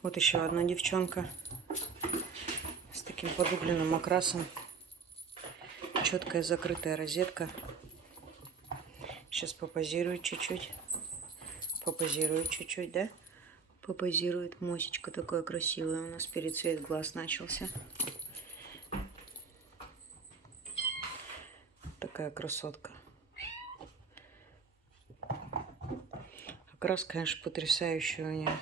Вот еще одна девчонка с таким подугленным окрасом. Четкая закрытая розетка. Сейчас попозирую чуть-чуть. Попозирую чуть-чуть, да? Попозирует. Мосечка такая красивая. У нас перецвет глаз начался. Такая красотка. Окрас, конечно, потрясающий у нее.